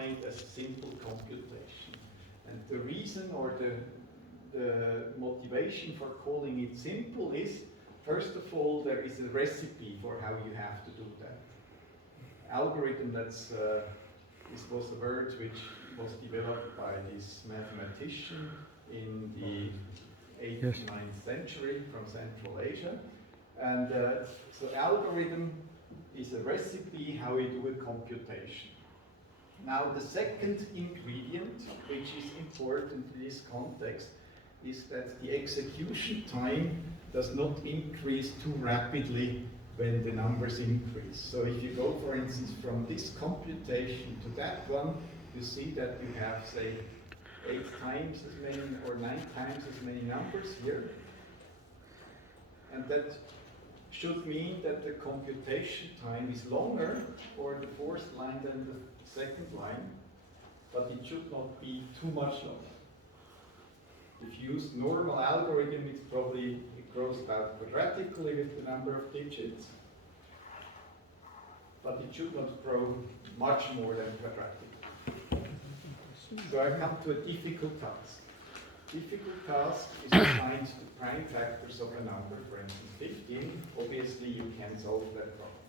defined as simple computation. And the reason or the motivation for calling it simple is, first of all, there is a recipe for how you have to do that. Algorithm, this was a word which was developed by this mathematician in the 8th Yes. to 9th century from Central Asia. And so algorithm is a recipe how you do a computation. Now the second ingredient, which is important in this context, is that the execution time does not increase too rapidly when the numbers increase. So if you go, for instance, from this computation to that one, you see that you have, say, 8 times as many or 9 times as many numbers here. And that should mean that the computation time is longer for the fourth line than the second line, but it should not be too much longer. If you use normal algorithm, it grows about quadratically with the number of digits, but it should not grow much more than quadratically. So I come to a difficult task. Difficult task is to find the prime factors of a number, for instance 15. Obviously you can solve that problem.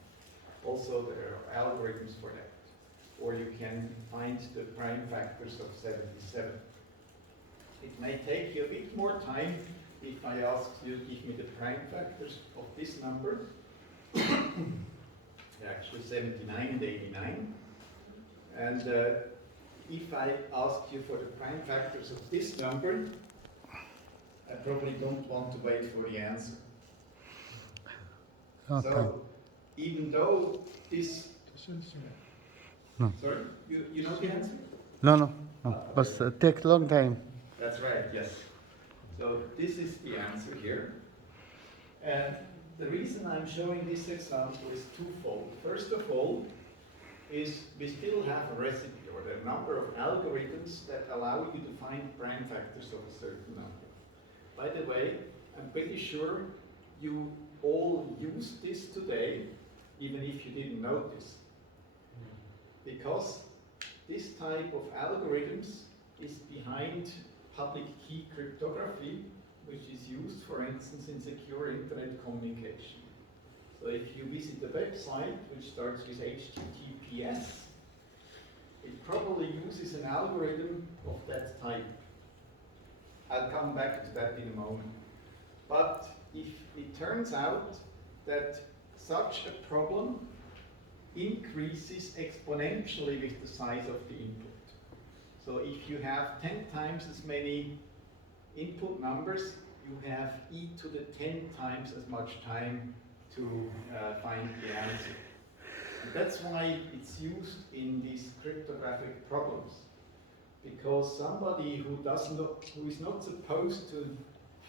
Also there are algorithms for that. Or you can find the prime factors of 77. It may take you a bit more time if I ask you to give me the prime factors of this number. Actually 79 and 89. And if I ask you for the prime factors of this number, I probably don't want to wait for the answer. Okay. So even though this... No. Sorry? You know the answer? No. But take long time. That's right, yes. So this is the answer here. And the reason I'm showing this example is twofold. First of all, is we still have a recipe or a number of algorithms that allow you to find prime factors of a certain number. By the way, I'm pretty sure you all use this today, even if you didn't notice. Because this type of algorithms is behind public key cryptography, which is used, for instance, in secure internet communication. So if you visit a website which starts with HTTPS, it probably uses an algorithm of that type. I'll come back to that in a moment. But if it turns out that such a problem increases exponentially with the size of the input. So if you have 10 times as many input numbers, you have e to the 10 times as much time to find the answer. And that's why it's used in these cryptographic problems. Because somebody who is not supposed to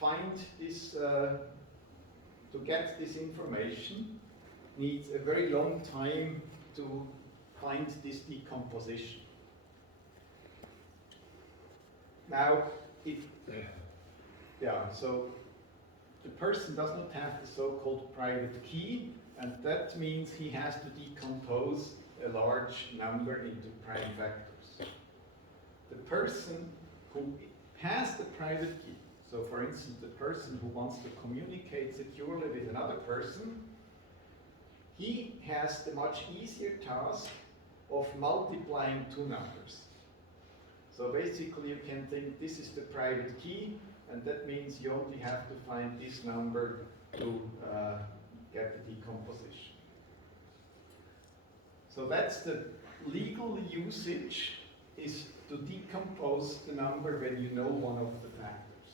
find this, to get this information, needs a very long time to find this decomposition. Now, so the person does not have the so-called private key, and that means he has to decompose a large number into prime factors. The person who has the private key, so for instance, the person who wants to communicate securely with another person, he has the much easier task of multiplying two numbers. So basically you can think this is the private key, and that means you only have to find this number to get the decomposition. So that's the legal usage, is to decompose the number when you know one of the factors.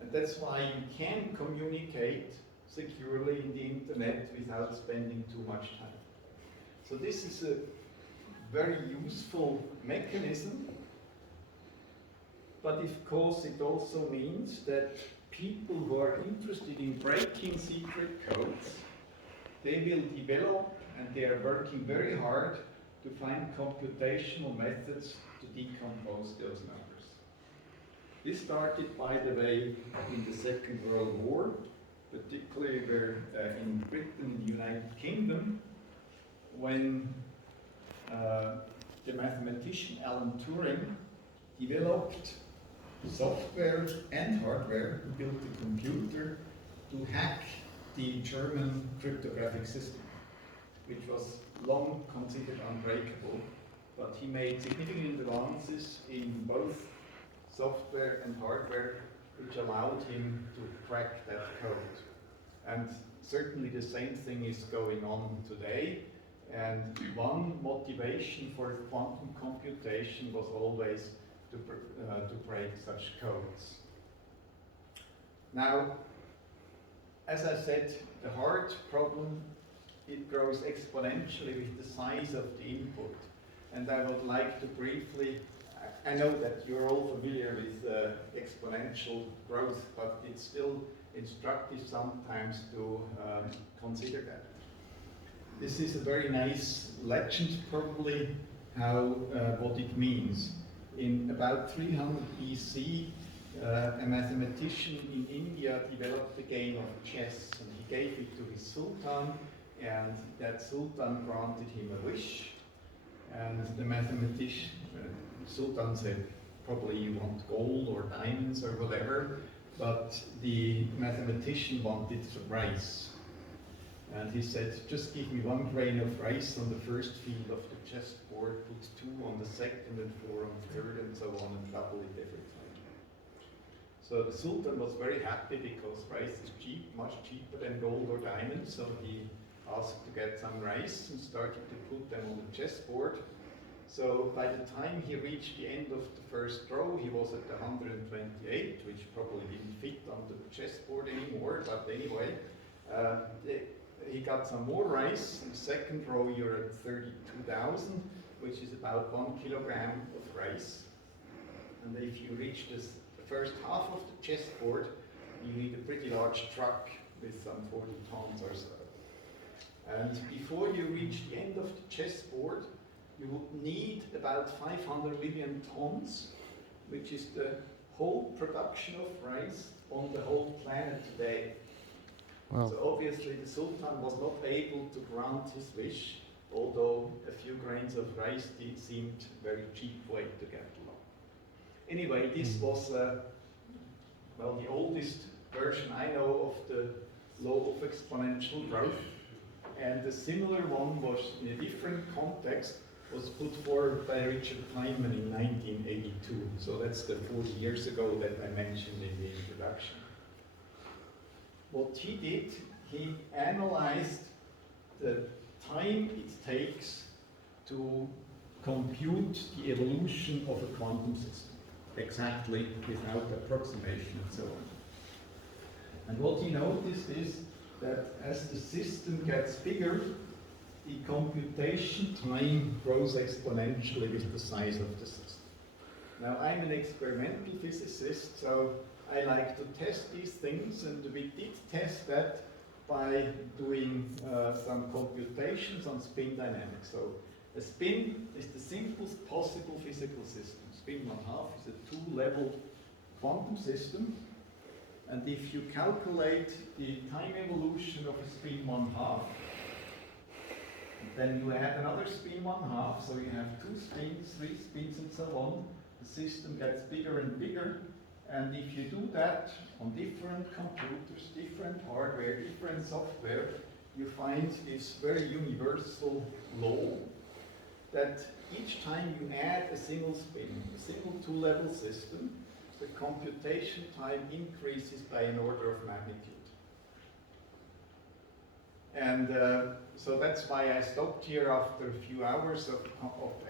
And that's why you can communicate securely in the internet without spending too much time. So this is a very useful mechanism, but of course it also means that people who are interested in breaking secret codes, they will develop, and they are working very hard to find computational methods to decompose those numbers. This started, by the way, in the Second World War, particularly where in Britain and the United Kingdom, when the mathematician Alan Turing developed software and hardware to build a computer to hack the German cryptographic system, which was long considered unbreakable, but he made significant advances in both software and hardware, which allowed him to crack that code. And certainly the same thing is going on today. And one motivation for quantum computation was always to break such codes. Now, as I said, the hard problem, it grows exponentially with the size of the input. And I would like to briefly, I know that you're all familiar with exponential growth, but it's still instructive sometimes to consider that. This is a very nice legend, probably, what it means. In about 300 BC, a mathematician in India developed the game of chess, and he gave it to his sultan, and that sultan granted him a wish. And the mathematician, sultan said, probably you want gold or diamonds or whatever, but the mathematician wanted rice. And he said, just give me 1 grain of rice on the first field of the chessboard, put 2 on the second and 4 on the third, and so on, and double it every time. So the sultan was very happy because rice is cheap, much cheaper than gold or diamonds, so he asked to get some rice and started to put them on the chessboard. So by the time he reached the end of the first row, he was at 128, which probably didn't fit on the chessboard anymore, but anyway, he got some more rice. In the second row, you're at 32,000, which is about 1 kilogram of rice. And if you reach the first half of the chessboard, you need a pretty large truck with some 40 tons or so. And before you reach the end of the chessboard, you would need about 500 million tons, which is the whole production of rice on the whole planet today. Wow. So obviously the Sultan was not able to grant his wish, although a few grains of rice seemed a very cheap way to get along. Anyway, this was, well, the oldest version I know of the law of exponential growth. And a similar one was, in a different context, was put forward by Richard Feynman in 1982. So that's the 40 years ago that I mentioned in the introduction. What he did, he analyzed the time it takes to compute the evolution of a quantum system, exactly without approximation and so on. And what he noticed is that as the system gets bigger, the computation time grows exponentially with the size of the system. Now, I'm an experimental physicist, so I like to test these things, and we did test that by doing some computations on spin dynamics. So a spin is the simplest possible physical system. Spin 1/2 is a 2-level quantum system. And if you calculate the time evolution of a spin 1/2, then you add another spin 1/2, so you have 2 spins, 3 spins, and so on. The system gets bigger and bigger. And if you do that on different computers, different hardware, different software, you find this very universal law that each time you add a single spin, a single 2-level system, the computation time increases by an order of magnitude. And so that's why I stopped here after a few hours of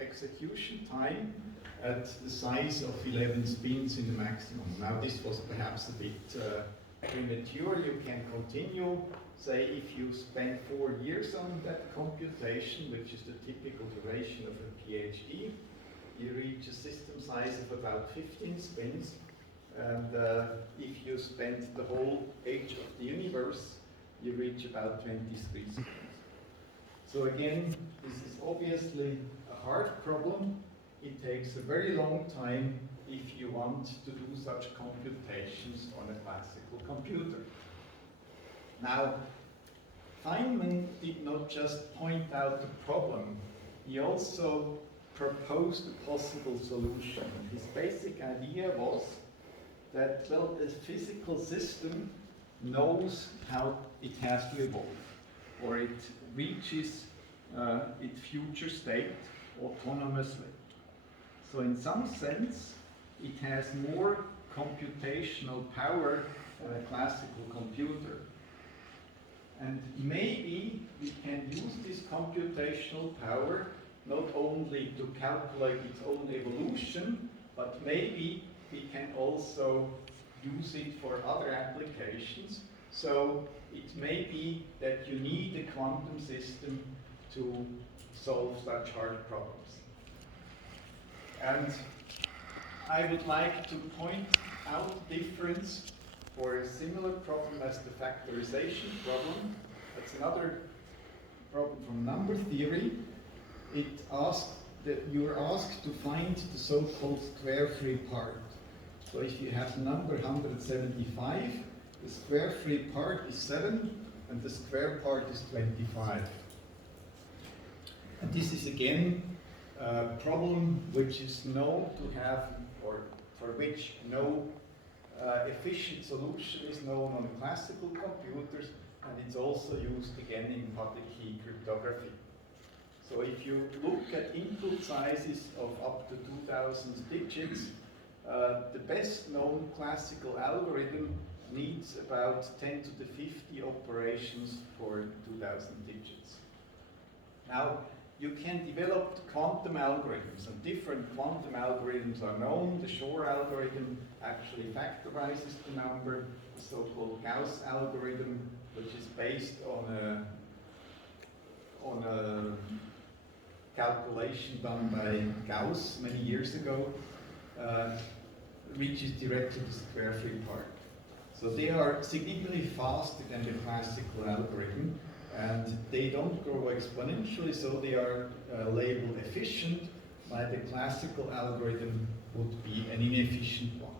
execution time at the size of 11 spins in the maximum. Now this was perhaps a bit premature. You can continue. Say if you spend 4 years on that computation, which is the typical duration of a PhD, you reach a system size of about 15 spins. And if you spend the whole age of the universe, you reach about 23 spins. So again, this is obviously a hard problem. It takes a very long time if you want to do such computations on a classical computer. Now, Feynman did not just point out the problem, he also proposed a possible solution. His basic idea was that, well, a physical system knows how it has to evolve, or it reaches its future state autonomously. So in some sense, it has more computational power than a classical computer. And maybe we can use this computational power not only to calculate its own evolution, but maybe we can also use it for other applications. So it may be that you need a quantum system to solve such hard problems. And I would like to point out the difference for a similar problem as the factorization problem. That's another problem from number theory. It asks that you're asked to find the so-called square-free part. So if you have the number 175, the square-free part is 7, and the square part is 25. And this is again a problem which is known to have, or for which no efficient solution is known on classical computers, and it's also used again in public key cryptography. So if you look at input sizes of up to 2000 digits, the best known classical algorithm needs about 10 to the 50 operations for 2000 digits. Now, you can develop quantum algorithms, and different quantum algorithms are known. The Shor algorithm actually factorizes the number, the so-called Gauss algorithm, which is based on a calculation done by Gauss many years ago, reaches directly the square-free part. So they are significantly faster than the classical algorithm, and they don't grow exponentially, so they are labeled efficient, while the classical algorithm would be an inefficient one.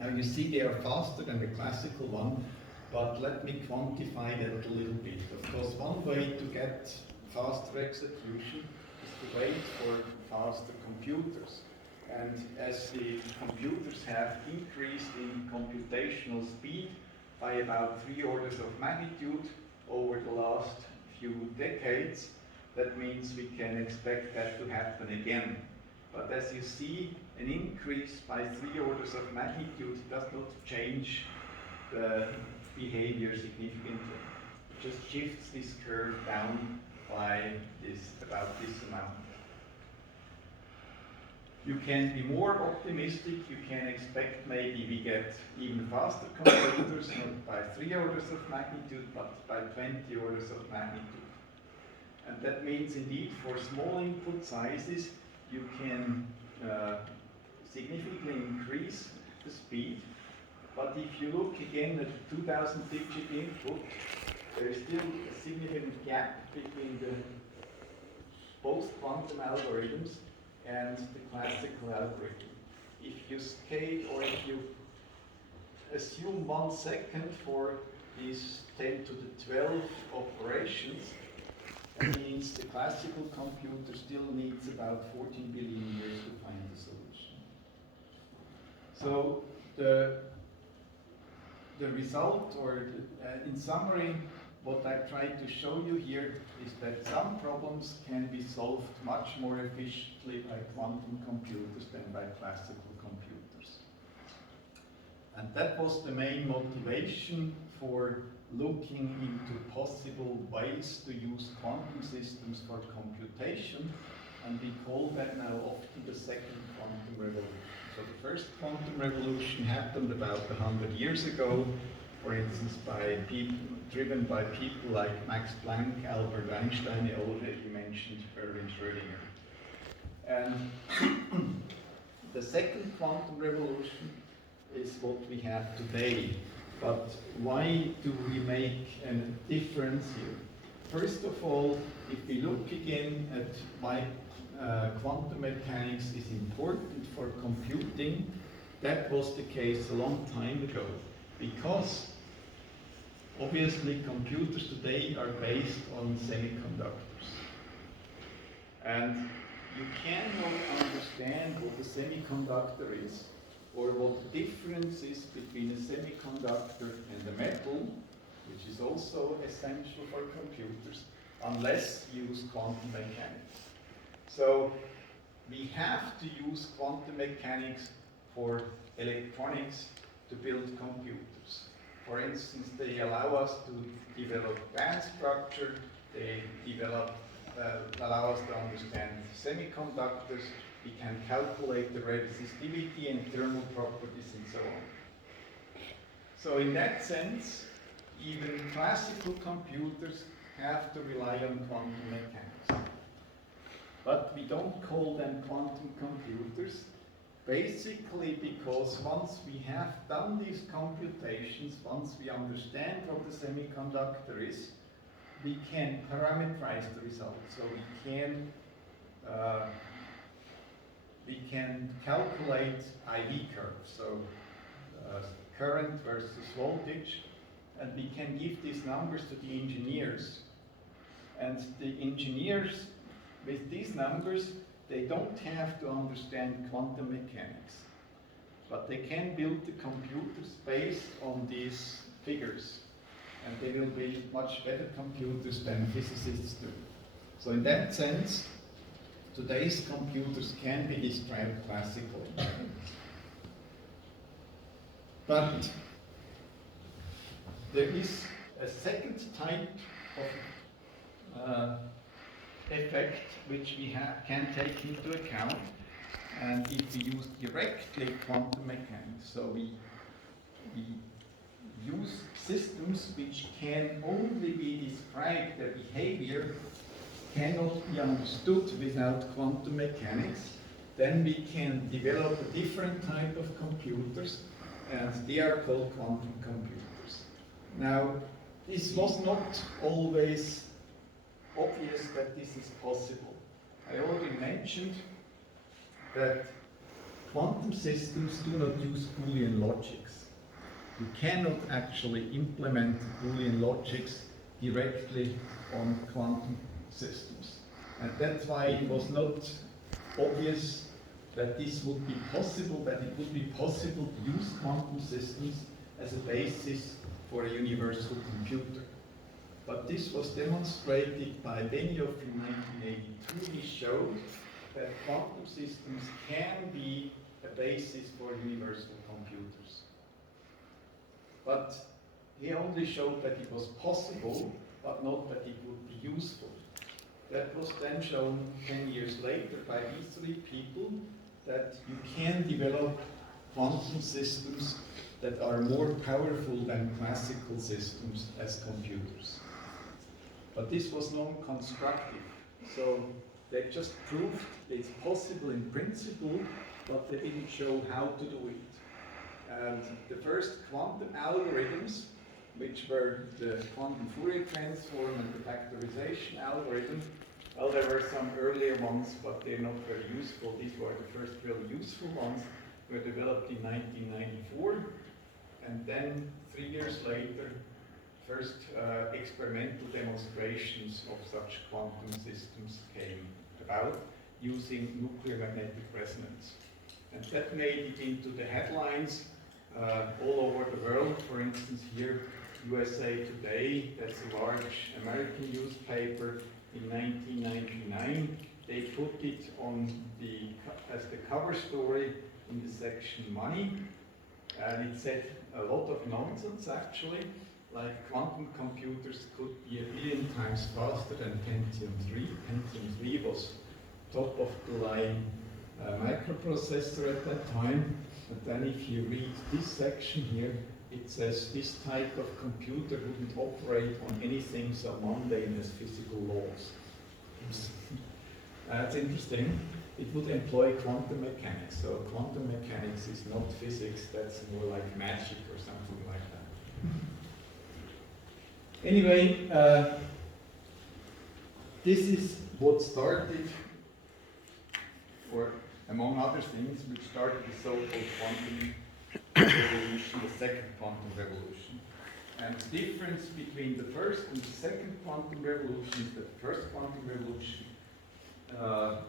Now you see they are faster than the classical one, but let me quantify that a little bit. Of course, one way to get faster execution is to wait for faster computers. And as the computers have increased in computational speed by about 3 orders of magnitude over the last few decades, that means we can expect that to happen again. But as you see, an increase by 3 orders of magnitude does not change the behavior significantly. It just shifts this curve down by about this amount. You can be more optimistic. You can expect maybe we get even faster computers, not by 3 orders of magnitude, but by 20 orders of magnitude. And that means indeed for small input sizes, you can significantly increase the speed. But if you look again at the 2000 digit input, there is still a significant gap between both quantum algorithms and the classical algorithm. If you scale, or if you assume 1 second for these 10 to the 12 operations, that means the classical computer still needs about 14 billion years to find the solution. So the result, or in summary, what I tried to show you here is that some problems can be solved much more efficiently by quantum computers than by classical computers. And that was the main motivation for looking into possible ways to use quantum systems for computation, and we call that now often the second quantum revolution. So the first quantum revolution happened about 100 years ago, for instance, driven by people like Max Planck, Albert Einstein, I already mentioned Erwin Schrödinger. And the second quantum revolution is what we have today. But why do we make a difference here? First of all, if we look again at why quantum mechanics is important for computing, that was the case a long time ago, because obviously computers today are based on semiconductors. And you cannot understand what a semiconductor is, or what the difference is between a semiconductor and a metal, which is also essential for computers, unless you use quantum mechanics. So we have to use quantum mechanics for electronics to build computers. For instance, they allow us to develop band structure, they allow us to understand semiconductors, we can calculate the resistivity and thermal properties and so on. So in that sense, even classical computers have to rely on quantum mechanics. But we don't call them quantum computers, basically because once we have done these computations, once we understand what the semiconductor is, we can parameterize the results. So we can calculate IV curves, so current versus voltage, and we can give these numbers to the engineers. And the engineers, with these numbers, they don't have to understand quantum mechanics, but they can build the computers based on these figures. And they will be much better computers than physicists do. So in that sense, today's computers can be described classically. But there is a second type of effect which we can take into account, and if we use directly quantum mechanics, so we use systems which can only be described, their behavior cannot be understood without quantum mechanics, then we can develop a different type of computers, and they are called quantum computers. Now, this was not always obvious that this is possible. I already mentioned that quantum systems do not use Boolean logics. You cannot actually implement Boolean logics directly on quantum systems. And that's why it was not obvious that this would be possible, that it would be possible to use quantum systems as a basis for a universal computer. But this was demonstrated by Benioff in 1982. He showed that quantum systems can be a basis for universal computers. But he only showed that it was possible, but not that it would be useful. That was then shown 10 years later by these three people, that you can develop quantum systems that are more powerful than classical systems as computers. But this was non-constructive, so they just proved it's possible in principle, but they didn't show how to do it. And the first quantum algorithms, which were the quantum Fourier transform and the factorization algorithm, well, there were some earlier ones, but they're not very useful. These were the first really useful ones, were developed in 1994, and then 3 years later, first experimental demonstrations of such quantum systems came about using nuclear magnetic resonance. And that made it into the headlines all over the world. For instance, here, USA Today, that's a large American newspaper, in 1999, they put it on as the cover story in the section Money. And it said a lot of nonsense, actually, like quantum computers could be 1 billion times faster than Pentium 3. Pentium 3 was top of the line microprocessor at that time. But then if you read this section here, it says this type of computer wouldn't operate on anything so mundane as physical laws. That's interesting. It would employ quantum mechanics. So quantum mechanics is not physics, that's more like magic or something like that. Anyway, this is what started, or among other things, which started the so-called quantum revolution, the second quantum revolution. And the difference between the first and the second quantum revolution is that the first quantum revolution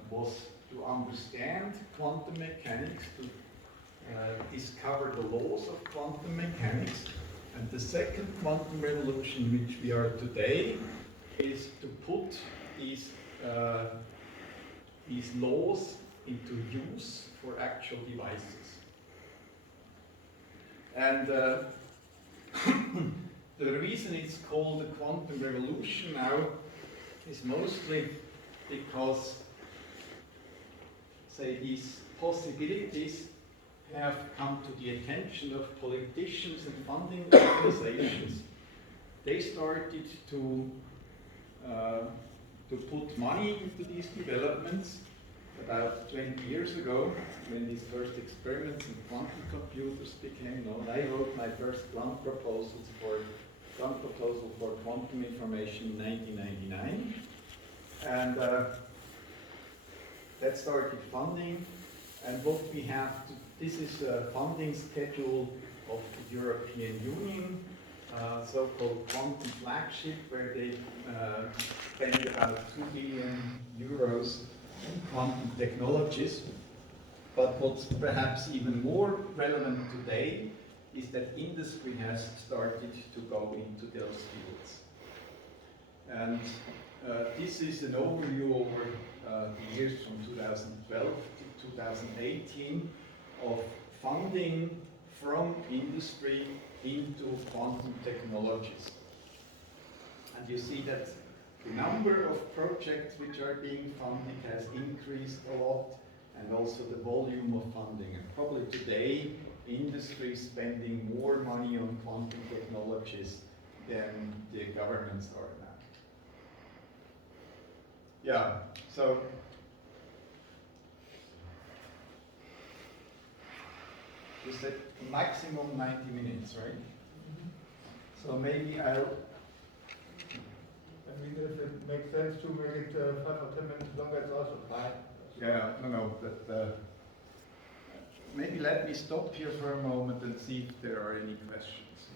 was to understand quantum mechanics, to discover the laws of quantum mechanics. And the second quantum revolution, which we are today, is to put these laws into use for actual devices. And the reason it's called the quantum revolution now is mostly because, say, these possibilities have come to the attention of politicians and funding organizations. They started to put money into these developments about 20 years ago, when these first experiments in quantum computers became known. I wrote my first grant proposal for quantum information in 1999, and that started funding. And what we have, this is a funding schedule of the European Union, so-called quantum flagship, where they spend about 2 billion euros in quantum technologies. But what's perhaps even more relevant today is that industry has started to go into those fields. And this is an overview over the years from 2012 to 2018 of funding from industry into quantum technologies. And you see that the number of projects which are being funded has increased a lot, and also the volume of funding. And probably today, industry is spending more money on quantum technologies than the governments are now. Yeah, so you said maximum 90 minutes, right? Mm-hmm. So maybe I'll... I mean, if it makes sense to make it 5 or 10 minutes longer, it's also fine. Yeah, no, but maybe let me stop here for a moment and see if there are any questions.